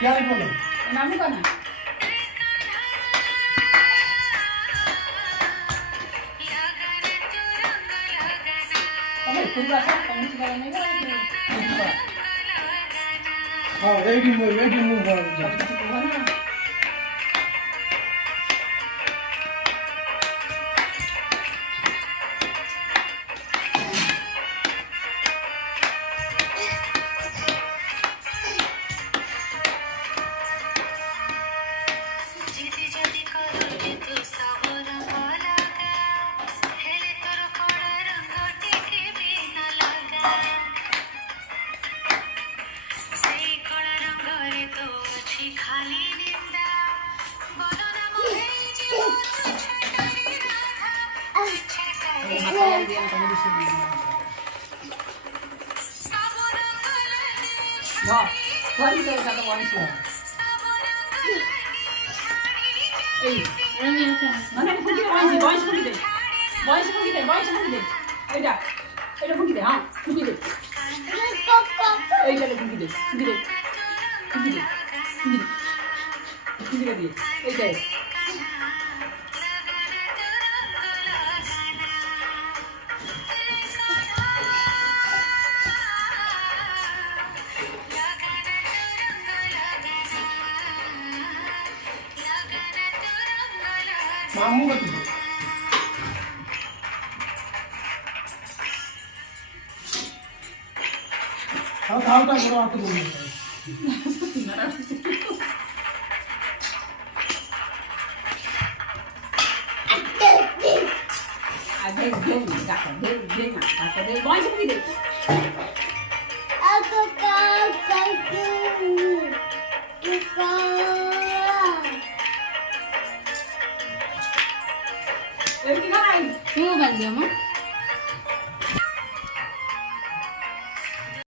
क्या बोलो नामू का ना अबे पूरा सा कौन सी वाला नहीं है हाँ रेडी मूव कर वाह वाली तो का वाली से ए মানে ফুকি দে ভয়েস ফুকি দে এইটা ফুকি দে হ্যাঁ ফুকি দে এইটা ফুকি দে দিয়ে এইটা मामू मत हाँ था करो आप बोलिए दे वॉइस भी दे क्यों बन गया माँ